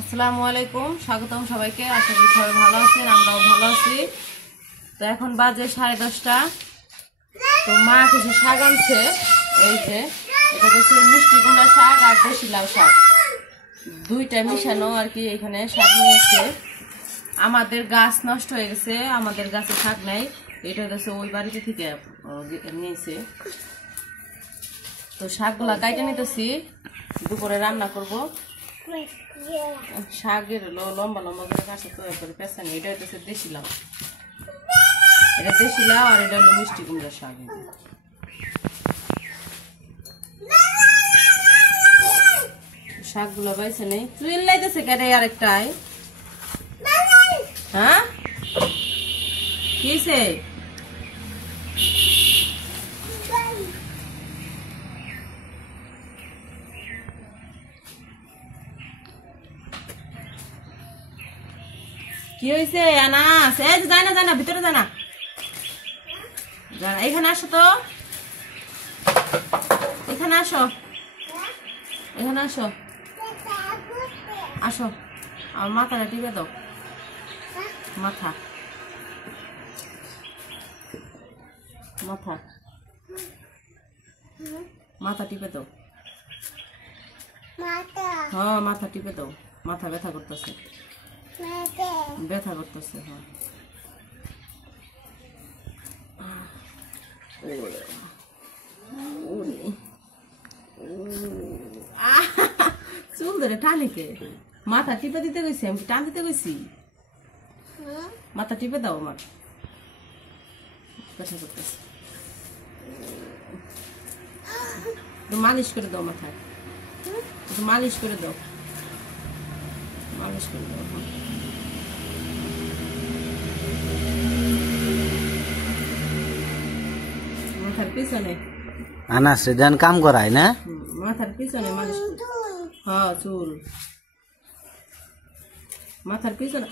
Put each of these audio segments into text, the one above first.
আসসালামু আলাইকুম, স্বাগতম সবাইকে। আশা করি সবাই ভালো আছেন, আমরাও ভালো আছি। তো এখন বাজে 10:30। তো মা কিছু শাক আনছে, এই যে এটা হচ্ছে মিষ্টি কুমড়া শাক আর দেশি লাউ শাক, দুইটা মিশানো আর কি। এখানে শাক নিয়েছে, আমাদের গাছ নষ্ট হয়ে গেছে, আমাদের গাছে শাক নাই, এটা হচ্ছে ওই বাড়িতে থেকে নিয়েছে। তো শাকগুলা কাইটে নিতেছি, দুপুরে রান্না করব। শাকের লম্বা লম্বা করে কাছে তৈরি করে পেঁচা নিই। এটা হচ্ছে দেশি লাউ, এটা দেশি লাউ, আর এটা হলো মিষ্টি কুমড়া শাক। শাকগুলো বাইছে নেই, চুল লাইতেছে কেটে আরেকটাই। হ্যাঁ কিছে কি হয়েছে? আনাস যায় না ভিতরে যায় না, এখানে আসো তো, এখানে আসো, এখানে আসো, আসো। আমার মাথাটা টিপে দাও, মাথা মাথা মাথা টিপে দাও। হ্যাঁ মাথা টিপে দাও, মাথা ব্যথা করতেছে, ব্যথা করতেছে। হ্যাঁ চুল ধরে টানিকে, মাথা টিপে দিতে গেছি, আমি টান দিতে গেছি। মাথা টিপে দাও, আমার ব্যথা করতেছে, মালিশ করে দাও, মাথায় মালিশ করে দাও, মালিশ করে দাও। মাথার পিছনে আনাস রেজান কাম করায় না, মাথার পিছনে মালিশ। হ্যাঁ চুল মাথার পিছনে।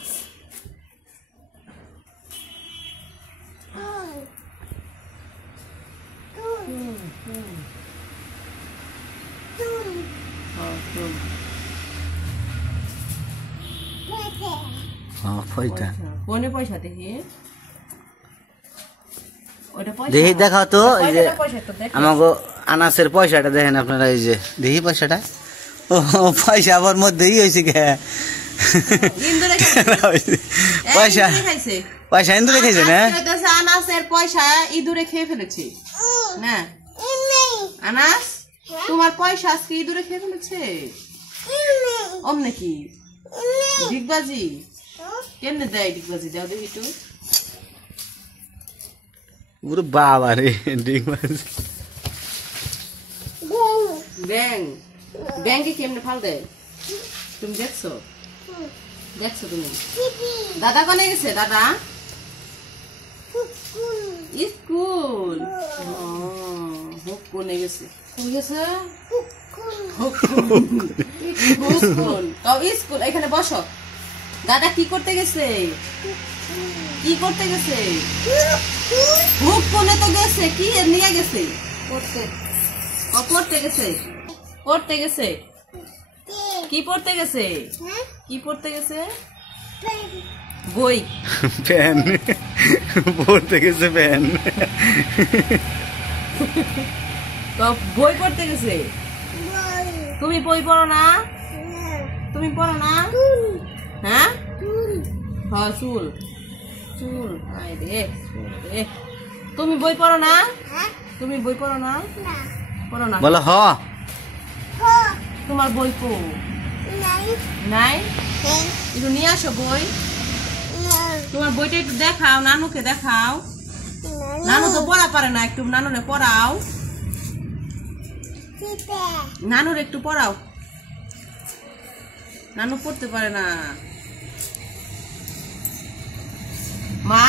কোনে পয়সা দেখি, দেখি দেখাও তো, এই যে আমাকে আনাসের পয়সাটা দেখেন আপনারা, এই যে দেখি পয়সাটা। ও পয়সা আবার মধ্যেই হয়েছে কে, পয়সা পয়সা ইন্দুরে খাইছে না, আনাসের পয়সা ইঁদুরে খেয়ে ফেলেছে না। আনাস তোমার পয়সা আজকে ইঁদুরে খেয়ে ফেলেছে। অমনে কি ডিগবাজি কেমনে দেয়? ডিগবাজি দাও দেখি একটু। ওরে বাবা রে, ডিগবাজি ব্যাং, ব্যাংকে কেমনে ফাল দেয় তুমি দেখছো? দেখছো তুমি? দাদা কোনে গেছে? দাদা স্কুল, হুক কোনে গেছে? গেছে স্কুল। এখানে বসো। দাদা কি করতে গেছে? কি করতে গেছে? হুক কোনে তো গেছে, কি নিয়ে গেছে? পড়তে গেছে, পড়তে গেছে। কি পড়তে গেছে? কি পড়তে গেছে? বই। প্যান পড়তে গেছে, প্যান বই পড়তে গেছে। তুমি বই পড়ো না? তুমি পড়ো না? হ্যাঁ হ্যাঁ চুল চুল রে, তুমি বই পড়ো না? তুমি বই পড়ো না? পড়ো না বলো হ। তোমার বই কো নাই, একটু নিয়ে আসো বই। তোমার বইটা একটু দেখাও, নানুকে দেখাও। নানু তো পড়া পারে না, একটু নানুরে পড়াও, নানুর একটু পড়াও। নানু পড়তে পারে না। মা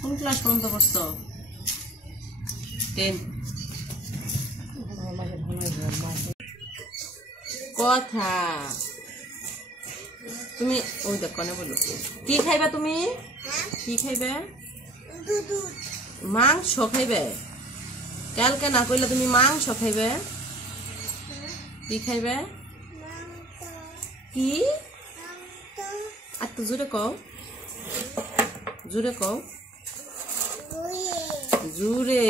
কোন ক্লাস পর্যন্ত পড়ছো? 10। কথা তুমি ওই দেখ কনে বলো, কি খাইবা তুমি? কি খাইবে? মাংস খাইবে? কালকে না কইলে তুমি মাংস খাইবে? কি খাইবে? কি আর তো জোরে কও, জোরে কও, জোরে।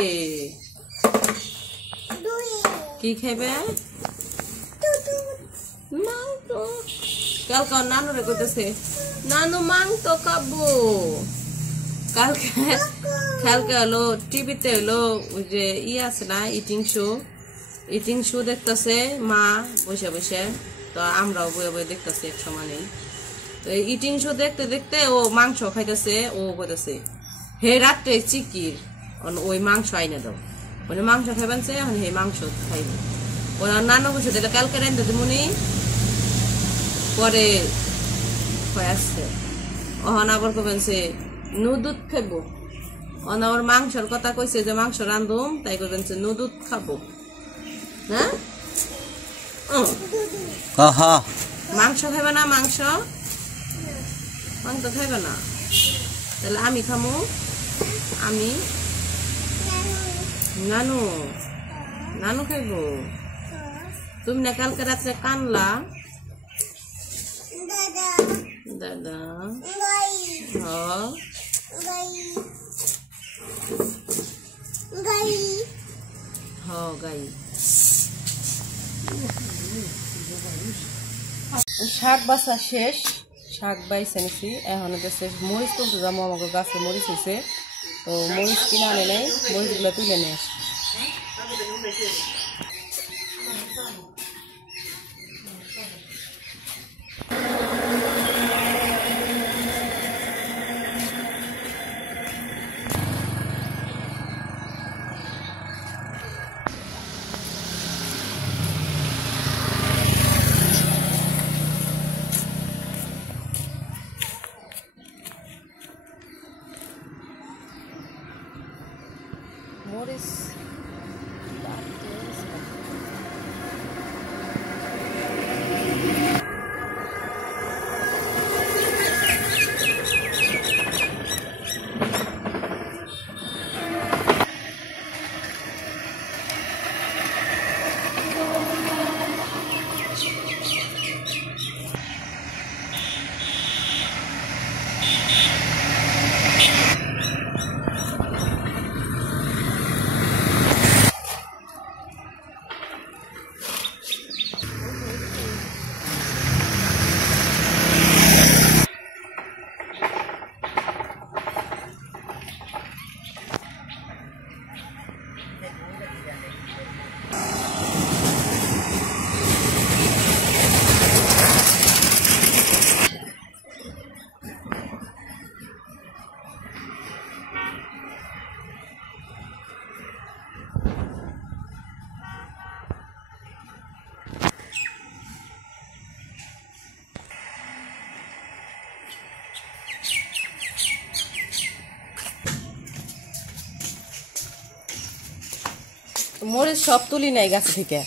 কি খাইবে? মাংস। কালকে নানুরে কইতেছে নানু মাংস খাবো। কালকে কালকে হলো টিভিতে হলো ওই যে আছে না ইটিং শো দেখতেছে মা বসে বসে, তো আমরাও বয়ে বয়ে দেখতেছি এক সমানে। তো ইটিং শো দেখতে দেখতে ও মাংস খাইতেছে, ও কইতেছে হে রাত্রে চিকির ওই মাংস আইনে দাও, মানে মাংস খাইবেন সে এখন হে মাংস খাইব। ওরা নানু বসে দিলে কালকে রাইন্দা দিমুনি, পরে আসছে অহন আবার কবেন সে নুদুধ খাইব। অন আবার মাংসর কথা কইছে যে মাংস রান্ধুম, তাই কবেন সে নুদুধ খাবো। হ্যাঁ মাংস খাইবে না? মাংস মাংস খাইবে না? তাহলে আমি খামু। আমি নানু নানু খাইব। তুমি না কালকে রাত্রে কানলা দাদা। গাই শাক বাছা শেষ, শাক বাইছে নিছি। এখন হচ্ছে মরিচ তুলতে যাবো, আমাকে গাছে মরিচ হয়েছে, তো মরিচ কিনে আনে নেই, মরিচগুলো তুলে নিয়ে আসি। মরিচ মরিচ সব তুলি নাই গাছ থেকে,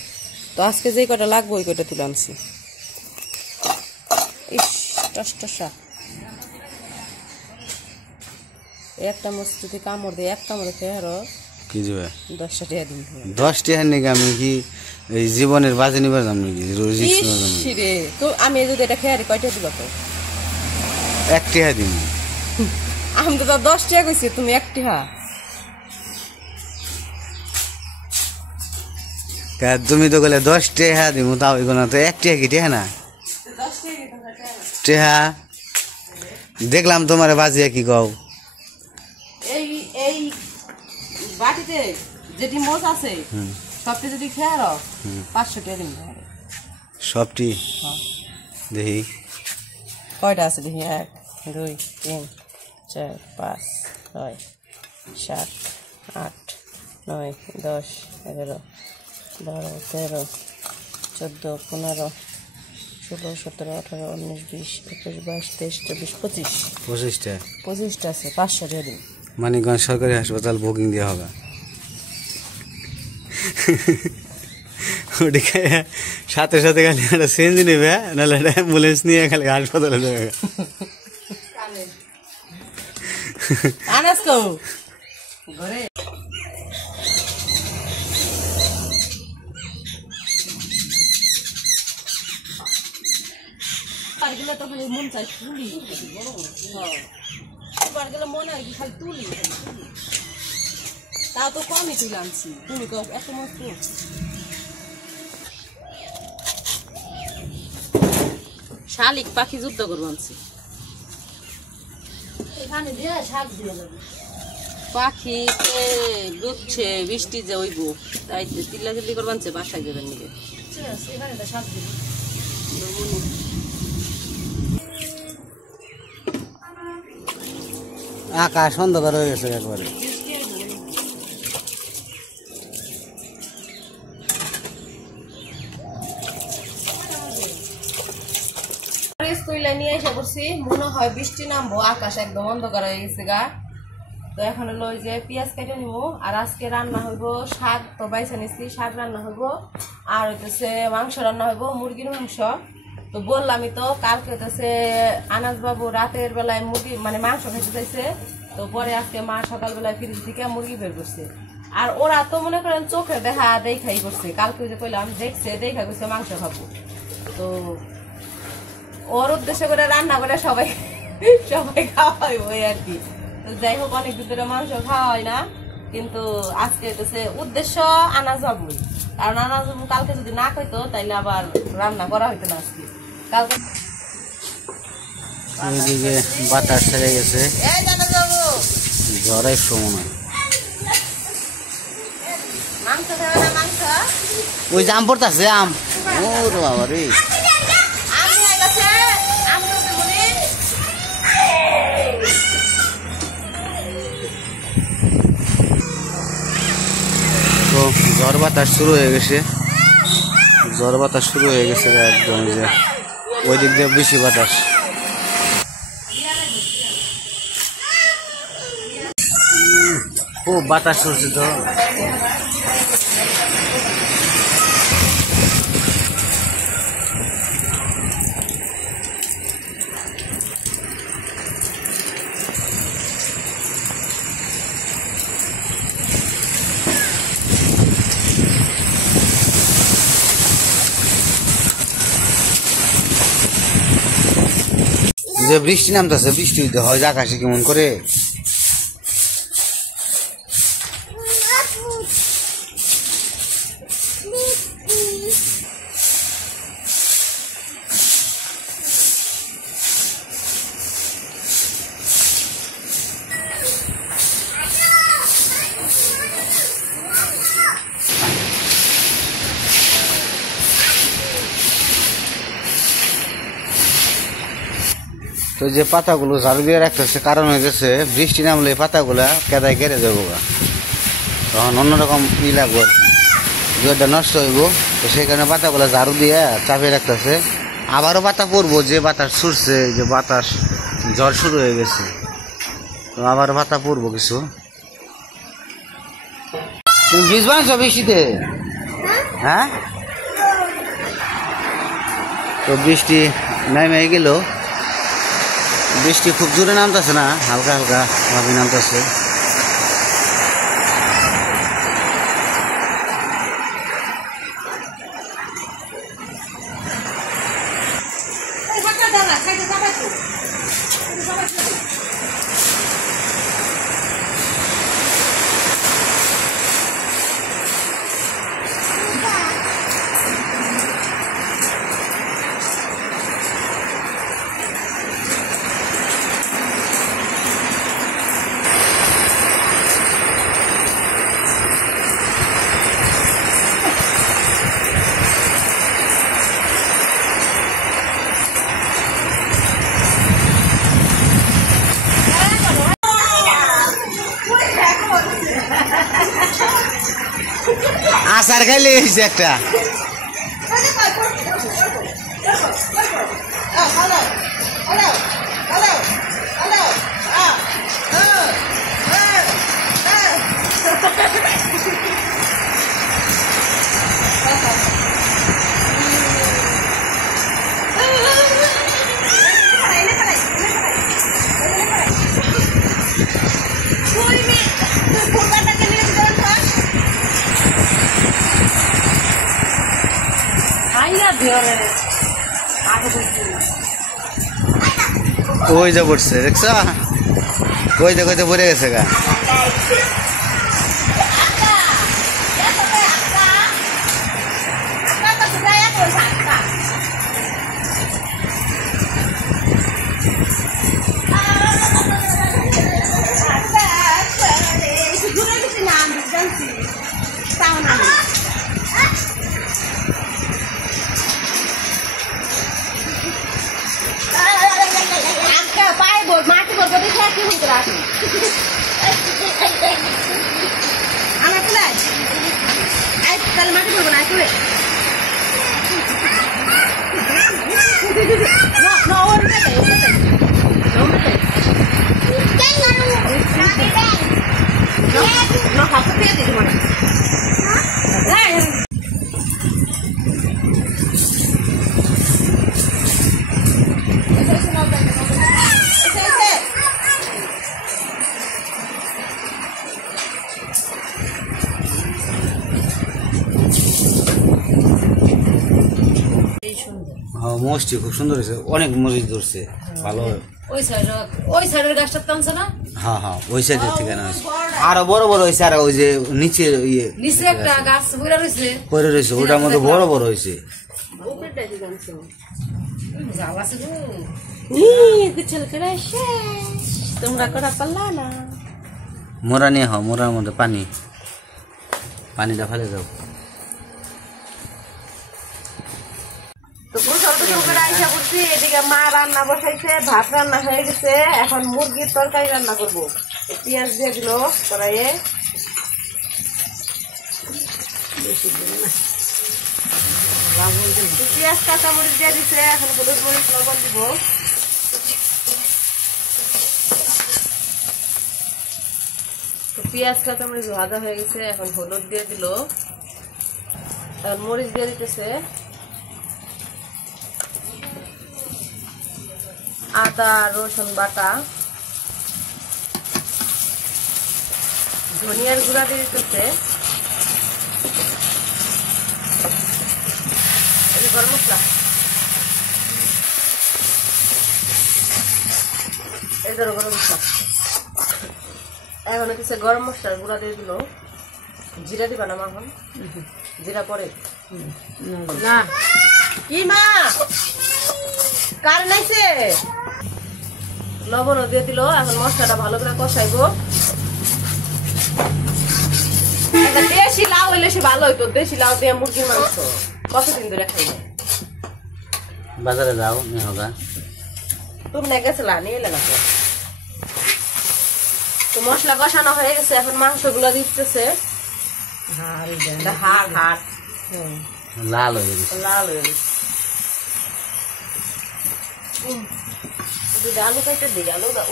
তো আজকে যে কটা লাগবে ওই কটা তুলে আনছি। একটা মরিচ যদি কামড় দিয়ে এক কামড়ে খেয়ে আরো কি যাবে 10 টাকা দিন। 10 টাকা নাকি? আমি কি এই জীবনের বাজে নিবার যাম নাকি? রে তো আমি যদি এটা খেয়ে কয়টা দিব? তো 1 টাকা দিন। আমি তো 10 টাকা কইছি, তুমি 1 টাকা। তুমি তো গেলে 10 টাকা দিব, তাও এগুলো তো 1 টাকা কি টাকা না? টাকা দেখলাম তোমার বাজিয়া কি কও। এই এই বাটিতে যেটি মোচ আছে সবটি যদি খেয়ে আরো 500 টাকা দিন। সবটি দেখি কয়টা আছে দেখি? 1 2 3 4 5 6 7 8 9 10 11 12 13 14 15 16 17 18 19 20 21 22 23 24 25 25টা আছে। 500 টাকা দিন। মানিকগঞ্জ সরকারি হাসপাতাল বুকিং দেওয়া হবে। ওটিকে সাথে সাথে খালি একটা চেঞ্জ নেবে, নাহলে একটা অ্যাম্বুলেন্স নিয়ে খালি হাসপাতালে যাবে। আনাস তো ঘরে গেলে তো খালি মন চাই তুলি, এবার গেলে মনে হয় কি খালি তুলি, তাও তো কমই তুলে আনছি, তুলি তো এত মস্ত শালিক পাখি যুদ্ধ করবো আনছি। এখানে দিয়ে শাক দিয়ে যাবে। পাখি ডুবছে, বৃষ্টি যে ওইব, তাই চিল্লা চিল্লি করবো আনছে, বাসায় যাবেন নিকে। এখানে তো শাক দিয়ে আকাশ অন্ধকার হয়ে গেছে একবারে। নিয়ে এসে করছি, মনে হয় বৃষ্টি নামবো, আকাশ একদম অন্ধকার হয়ে গেছে গা। তো এখন হলো ওই যে পেঁয়াজ কেটে নিবো, আর আজকে রান্না হইব শাক, তো বাইছে নিচ্ছি, শাক রান্না হইব, আর হইতেছে মাংস রান্না হইব, মুরগির মাংস। তো বললামই তো, কালকে হইতেছে আনাজ বাবু রাতের বেলায় মুরগি মানে মাংস খেতে চাইছে, তো পরে আজকে মা সকালবেলায় ফ্রিজ থেকে মুরগি বের করছে। আর ওরা তো মনে করেন চোখে দেখাই করছে, কালকে যে কইলাম দেখছে দেখা করছে মাংস খাবো, তো ওর উদ্দেশ্য করে রান্না করে সবাই খাওয়াই ওই আর কি। তো যাই হোক, অনেক দিন ধরে মাংস খাওয়া হয় না, কিন্তু আজকে হচ্ছে উদ্দেশ্য আনাজ বাবু, কারণ আনাজ বাবু কালকে যদি না খাইতো তাইলে আবার রান্না করা হইতো না আজকে। কালকে ওইদিকে বাতাস ছেড়ে গেছে, ঝড়ের সময় মাংস খাবে না, মাংস ওই জাম পড়তেছে আম। ও বাবা রে, তো ঝড় বাতাস শুরু হয়ে গেছে, ঝড় বাতাস শুরু হয়ে গেছে একদম, যে ওই দিক দিয়ে বেশি বাতাস। খুব বাতাস চলছে তো। যে বৃষ্টি নামতেছে, বৃষ্টি হইতে হয় আকাশে কেমন করে। তো যে পাতাগুলো ঝাড়ু দিয়ে রাখতেছে, কারণ হইতেছে বৃষ্টি নামলে পাতাগুলা কেদায় কেড়ে যাবো, তখন অন্যরকম ই লাগবো আর কি, জোরটা নষ্ট হইব। তো সেই কারণে পাতাগুলা ঝাড়ু দিয়ে চাপিয়ে রাখতেছে। আবারও পাতা পড়বো, যে বাতাস ছুটছে, যে বাতাস ঝড় শুরু হয়ে গেছে, তো আবারও পাতা পড়বো কিছু। তুমি বীজ বানছো বৃষ্টিতে? হ্যাঁ, তো বৃষ্টি নেমে গেল, বৃষ্টি খুব জোরে নামতেছে না, হালকা হালকা ভাবে নামতেছে। আচার খাইলে এসেছে একটা। ওই যে পড়ছে দেখছ ওই যে কইতে পড়ে গেছে গা মরিচটি খুব সুন্দর হয়েছে অনেক মরিচ ধরছে ভালো ওই সাইডের গাছটা টানছে না? হ্যাঁ হ্যাঁ ওই সাইডের থেকে না আরো বড় বড় হয়েছে আর ওই যে নিচে ইয়ে নিচে একটা গাছ পড়ে রয়েছে। পরে রয়েছে ওটার মধ্যে বড় বড় হয়েছে তোমরা করা পারলা না মোরা নিয়ে হও মোরার মধ্যে পানিটা ফেলে দাও তো আইসা করছি এদিকে মা রান্না বসাইছে ভাত রান্না হয়ে গেছে এখন মুরগির তরকারি রান্না করবো পেঁয়াজ দিয়ে দিল কড়াইয়ে পেঁয়াজ কাঁচামরিচ দিয়ে দিছে এখন হলুদ মরিচ লবণ দিব পেঁয়াজ কাঁচামরিচ ভাজা হয়ে গেছে এখন হলুদ দিয়ে দিল মরিচ দিয়ে দিতেছে আদা রসুন বাটা ধনিয়ার গুঁড়া দিয়ে দিতেছে গরম মশলা গরম মশলা এখন হচ্ছে গরম মশলার গুঁড়া দিয়ে দিল জিরা দিবা না মা এখন জিরা পরে না কি মা কার নাইছে লবণও দিয়ে দিল এখন মশলাটা ভালো করে কষাইবো দেশি লাউ হইলে সে ভালো হইতো দেশি লাউ দিয়ে মুরগির মাংস কতদিন ধরে খাইব বাজারে যাও নিয়ে হোগা তুমি না গেছিলা নিয়ে এলে না তো মশলা কষানো হয়ে গেছে এখন মাংসগুলো দিতেছে হাড় হাড় লাল হয়ে গেছে লাল হয়ে গেছে আলু কাটে দিই আলু দাও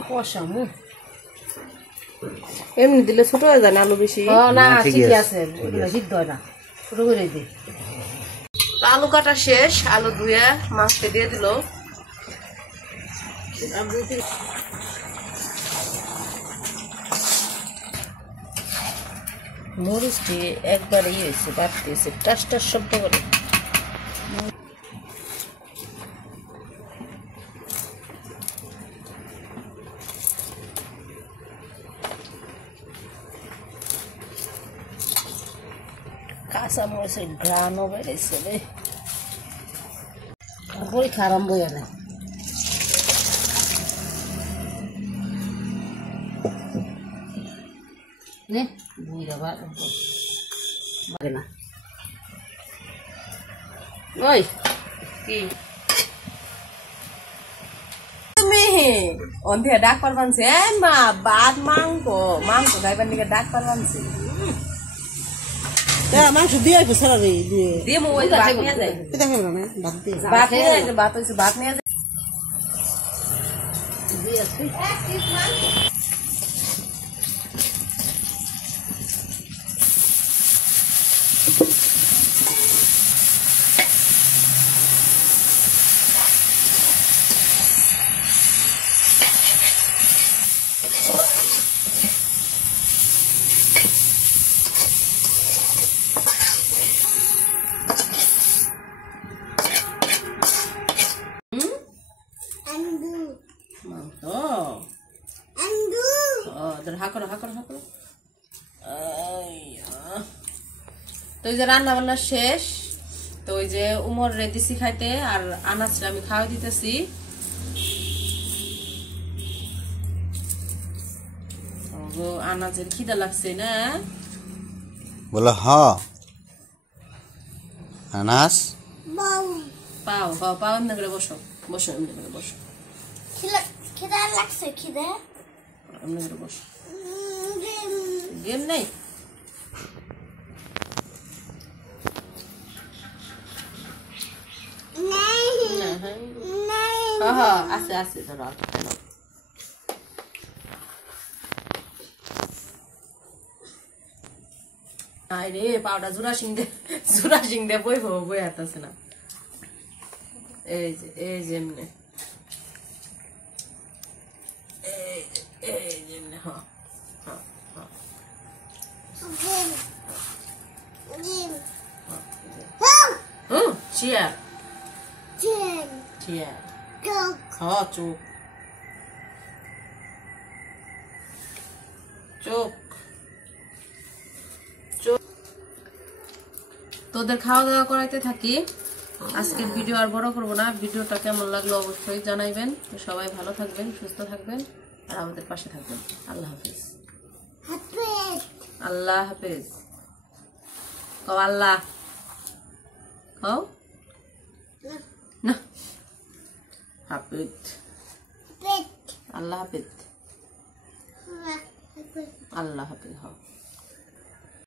কষামু এমনি দিলে ছোট হয়ে যায় না আলু বেশি না ঠিকই আছে সিদ্ধ হয় না ছোট করে দিই আলু কাটা শেষ আলু ধুয়ে মাছটা দিয়ে দিল মরিচটি একবারে ইয়ে হয়েছে বাড়তেছে টাস্টার শব্দ করে কাঁচা মরিচের ঘ্রাণও বেড়েছে রে পরীক্ষা আরম্ভ হয়ে না নে বুঝা না ওই কি তুমি অন্ধিয়া ডাক পারবানছে মা বাদ মাংস গাইবার নিকে ডাক পারবানছে মাংস দিয়ে সারা দিয়ে দিয়ে ওই ভাত নিয়ে যায় ভাত নিয়ে যায় ভাত হয়েছে ভাত নিয়ে যায় ওই যে রান্না বান্না শেষ, তো ওই যে উমর রে দিছি খাইতে, আর আনাজটা আমি খাওয়া দিতেছি। আনাজের খিদা লাগছে না? বলো হ। আনাস পাও পাও পাও, এমনি করে বসো বসো, এমনি করে বসো, খিদা লাগছে খিদা এমনি করে বসো। গেম নাই? আছে আছে, ধরো রে পাউডার জুরা সিং দে বই হাতাছে না। এই যে এমনি, এই যে এমনি। হ্যাঁ চেয়ার চেয়ার, হ্যাঁ চোখ চোখ চোখ। তোদের খাওয়া দাওয়া করাইতে থাকি। আজকের ভিডিও আর বড় করবো না। ভিডিওটা কেমন লাগলো অবশ্যই জানাইবেন। সবাই ভালো থাকবেন, সুস্থ থাকবেন, আর আমাদের পাশে থাকবেন। আল্লাহ হাফেজ। আল্লাহ হাফেজ। কও আল্লাহ, কও না, হাফেজ। আল্লাহ হাফেজ, আল্লাহ হাফেজ।